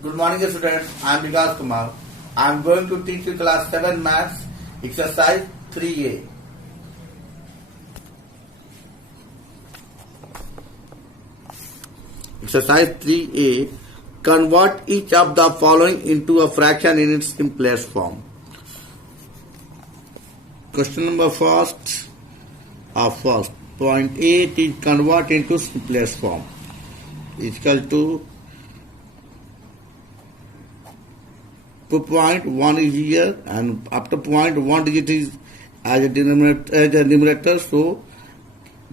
Good morning, students. I am Vikas Kumar. I am going to teach you class 7 maths, exercise 3A. Exercise 3A. Convert each of the following into a fraction in its simplest form. Question number first. First, 0.8 is convert into simplest form. Is equal to 0.1 is here, and after 0.1 digit is as a numerator, so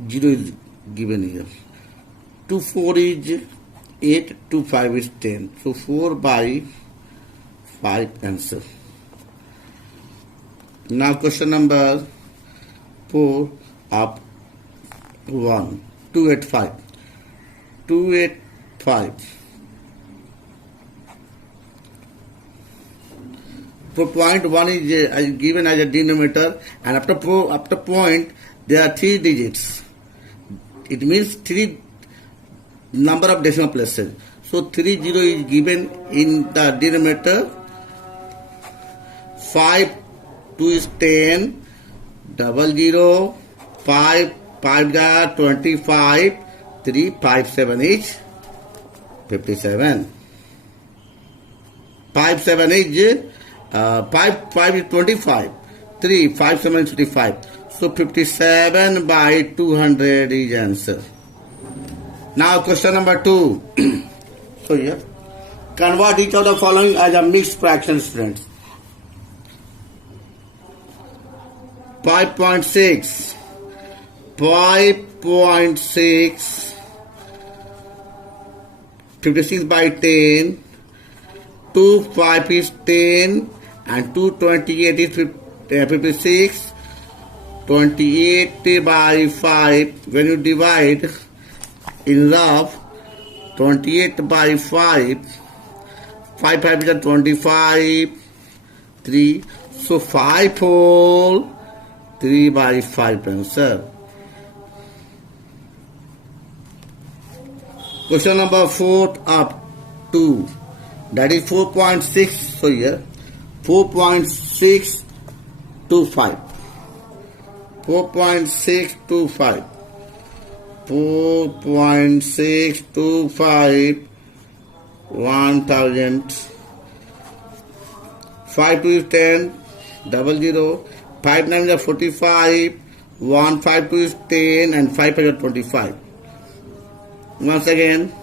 0 is given here. 2 4 is 8, 2 5 is 10, so 4 by 5 answer. Now question number 4 up 1, 285. 285. So 0.1 is given as a denominator, and after point there are 3 digits. It means 3 number of decimal places. So 30 is given in the denominator. 5 2 is 10. 00 5 5 25. 3 5 7 is 57. 5 7 is 5 is 25. 3 5 7 is 55. So 57 by 200 is answer. Now question number 2. So here, convert each of the following as a mixed fraction, students. 5.6. 5.6. 56 by 10. 2 5 is 10 and 228 is 56. 28 by 5. When you divide in rough, 28 by 5. 5 5 is 25. 3. So 5 whole 3 by 5 answer. Question number 4 up 2. That is 4.6. So here 4.625. 4.625. 4.625. 1000. 5 2 is 10. 00. 5 9 is 45. 1 5 2 is 10 and 5 5 is 25. Once again,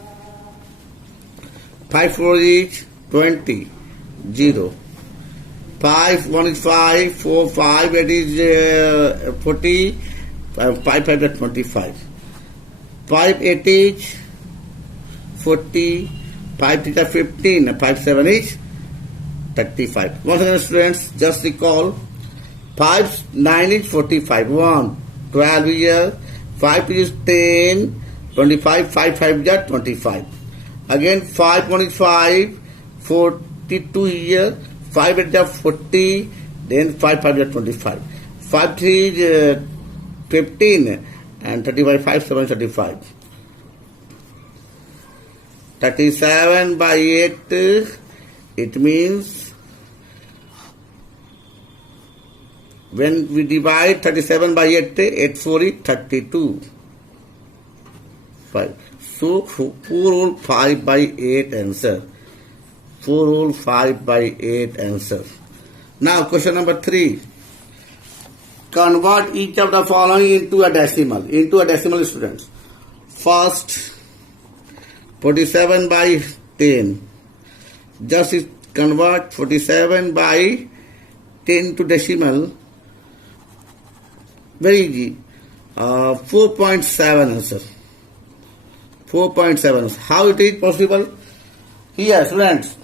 5 4 is 20. 0. 5 1 is 5. 4 5 it is 40. 5 5 is 25. 5 8 is 40. 5 3 is 15. 5 7 is 35. Once again, students, just recall. 5 9 is 45. 1 12 here. 5 is 10. 25. 5 5 is 25. Again 5 1 is 5. 42 here. 5 8 is 40. Then 5 5 is 25. 5 3 is 15 and 35. 5 7 is 35. 37 by 8. It means when we divide 37 by 8, 8 4 is 32. 5. So 4 whole 5 by 8 answer. 4 whole 5 by 8 answer. Now question number 3. Convert each of the following into a decimal. Students. First, 47 by 10. Just convert 47 by 10 to decimal. Very easy. 4.7 answer. 4.7. How it is possible? Here, students,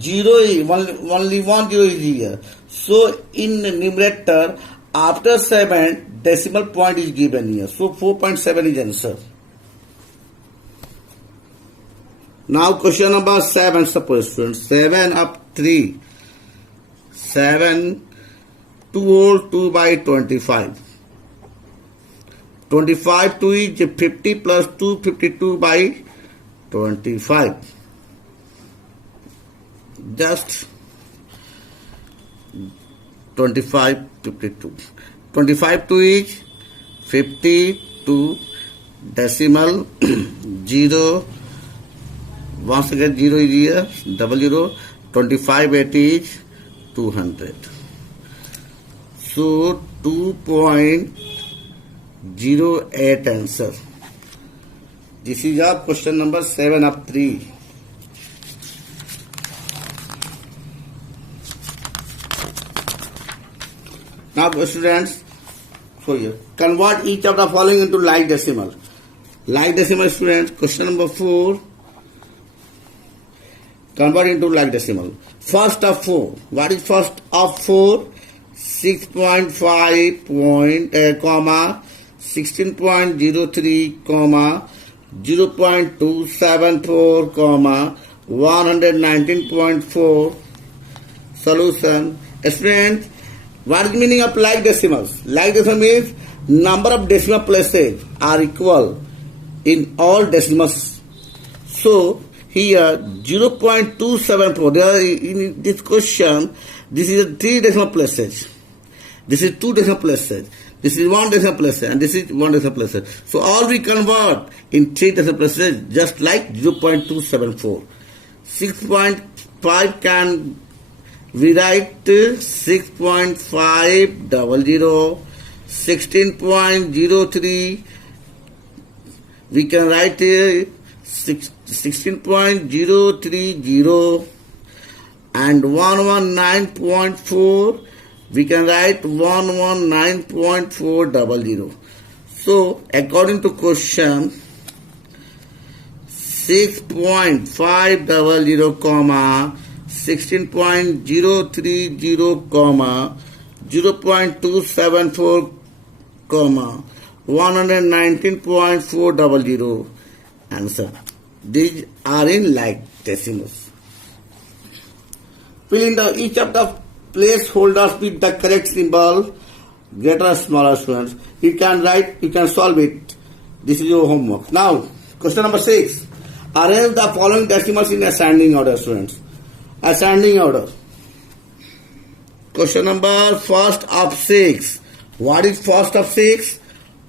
0 is only 1 0 is here. So in numerator, after 7, decimal point is given here. So 4.7 is answer. Now question number 7. Suppose, students, 7 up 3. 7 2 whole 2 by 25. 25 2 is 50 plus 2, 52 by 25. just 25, 52. 25 to each, 52 decimal 0. Once again 0 is here, double 0. 25 at each, 200. So 2.08 answer. This is our question number 7 of 3. Now students, for you, convert each of the following into like decimal. Like decimal students, question number 4. Convert into like decimal. First of 4. What is first of 4? 6.5 comma 16.03 comma 0.274 comma 119.4. Solution. Students, what is the meaning of like decimals? Like decimal means number of decimal places are equal in all decimals. So here 0.274. There are, in this question, this is 3 decimal places. This is 2 decimal places. This is 1 decimal place and this is 1 decimal place. So all we convert in 3 decimal places just like 0.274. 6.5 can we write 6.500. 16.03 we can write 16.030 and 119.4 we can write 119.400. So according to question 6.500 comma 16.030 comma 0.274 comma 119.400 answer. These are in like decimals. Fill in each of the placeholders with the correct symbol, greater or smaller students. You can write, you can solve it. This is your homework. Now, question number 6. Arrange the following decimals in ascending order, students. Ascending order. Question number first of 6. What is first of 6?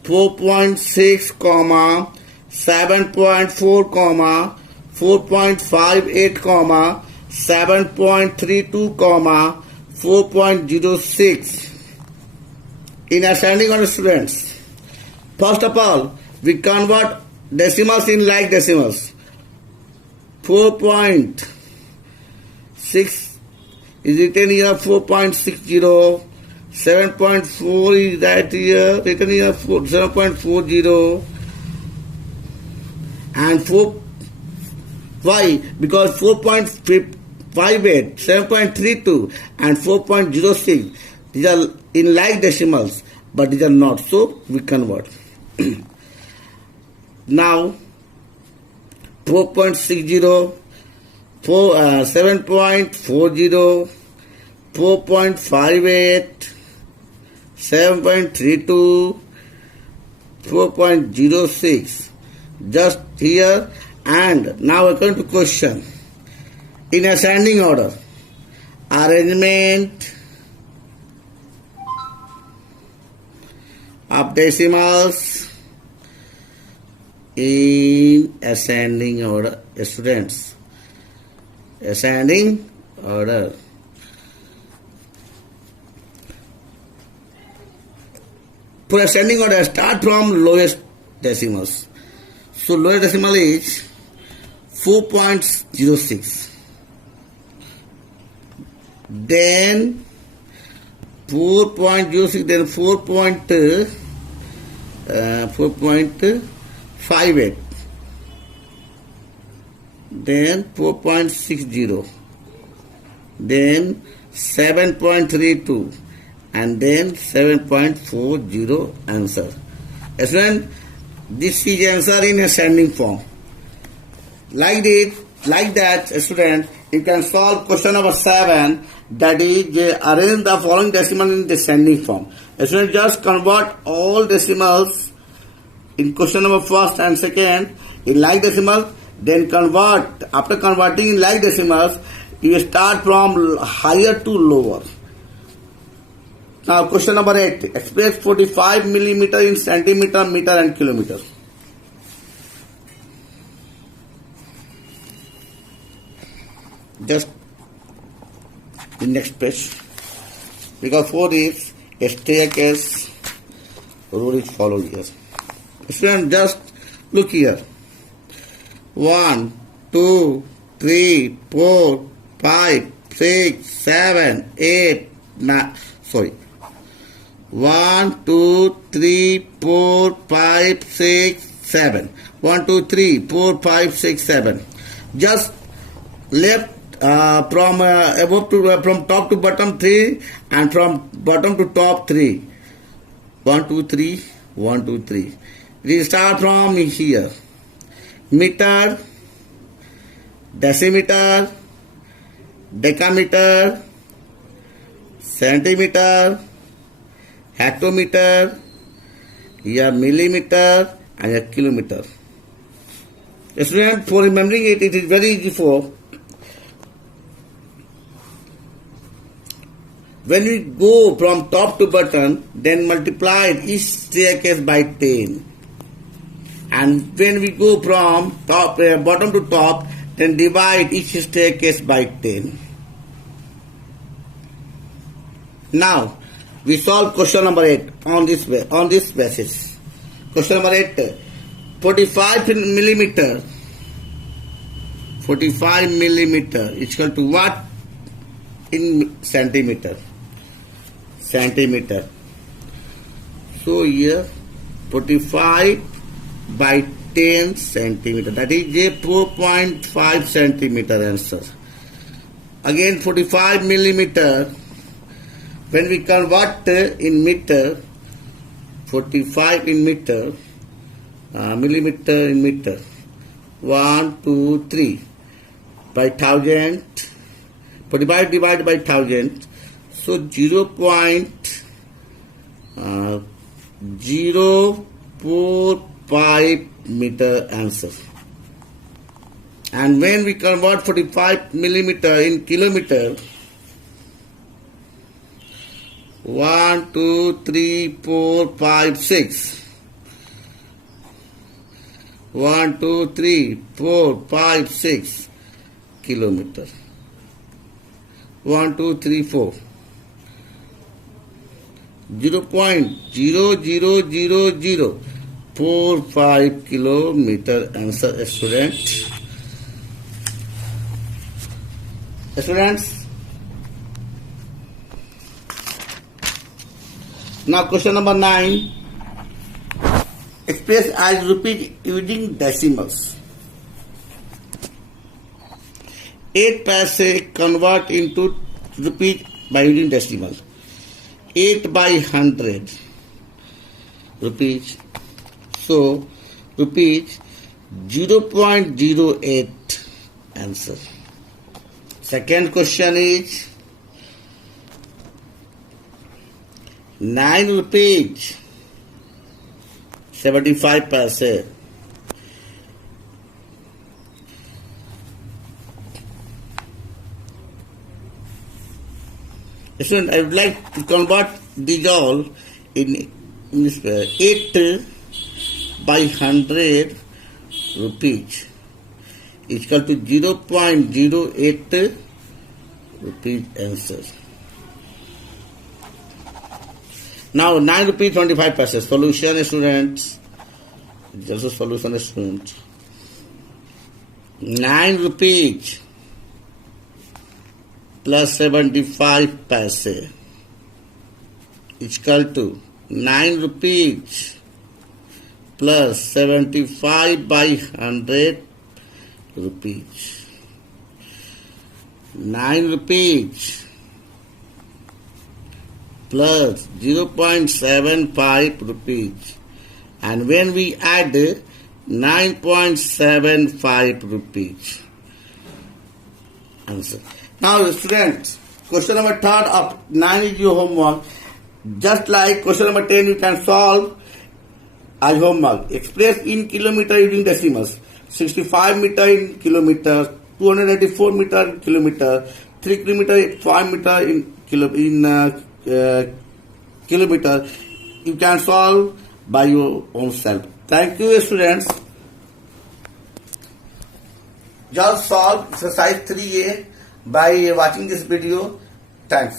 4.6 comma 7.4 comma 4.58 comma 7.32 comma 4.06 in ascending order, students. First of all, we convert decimals in like decimals. 4.6 is written here 4.60. 7.4 is that here written here 7.40 and 4. Why? Because 4.58, 7.32 and 4.06 these are in like decimals, but these are not, so we convert. Now 4.60, 7.40, 4.58, 7.32, 4.06 just here. And now according to question, in ascending order, arrangement of decimals in ascending order, students. Ascending order. For ascending order, start from lowest decimals. So lowest decimal is 4.06. Then 4.06, then 4.58. Then 4.60. Then 7.32. And then 7.40 answer. Student, this is answer in ascending form. Like that, student, you can solve question number 7, that is arrange the following decimal in descending form. Student, just convert all decimals in question number 1st and 2nd in like decimal, then convert. After converting in like decimals, You start from higher to lower. Now question number 8. Express 45 millimeter in centimeter, meter and kilometer. Just in next page. Because 4 is a staircase, rule is followed here. Student, just look here. 1, 2, 3, 4, 5, 6, 7, 8, 9. Sorry. 1, 2, 3, 4, 5, 6, 7. 1, 2, 3, 4, 5, 6, 7. Just left from above to from top to bottom 3 and from bottom to top 3. 1, 2, 3, 1, 2, 3. We start from here. Meter, decimeter, decameter, centimeter, hectometer, here millimeter and a kilometer. Student, for remembering it, it is very easy for. When we go from top to bottom, then multiply each staircase by 10. And when we go from top, bottom to top, then divide each staircase by 10. Now, we solve question number 8 on this basis. Question number 8. 45 millimeter. 45 millimeter is equal to what in centimeter? Centimeter. So here 45 by 10 centimeter. That is a 4.5 centimeter answer. Again 45 millimeter. When we convert in meter, 45 in meter, millimeter in meter. 1, 2, 3 by 1000. 45 divided by 1000. So 0.045 meter answer. And when we convert 45 millimeter in kilometer, 1, 2, 3, 4, 5, 6. 1, 2, 3, 4, 5, 6 kilometer. 1, 2, 3, 4. 0.00045 kilometer answer, student. Students, now question number 9. Express as rupees using decimals. 8 paise convert into rupees by using decimal. 8 by 100 rupees. So rupees 0.08 answer. Second question is 9 rupees 75 paise. Student, I would like to convert these all in this way. 8 by 100 rupees is equal to 0.08 rupees answer. Now 9 rupees 25 paise. Solution, students. Just a solution, students. 9 rupees plus 75 paise is equal to 9 rupees plus 75 by 100 rupees. 9 rupees plus 0.75 rupees. And when we add 9.75 rupees. Answer. Now students, question number 3 of 9 is your homework. Just like question number 10, you can solve as homework. Express in kilometer using decimals. 65 meter in kilometer, 284 meter in kilometer, 3 kilometer, 5 meter in kilometer. You can solve by your own self. Thank you, students. Just solve exercise 3A by watching this video. Thanks.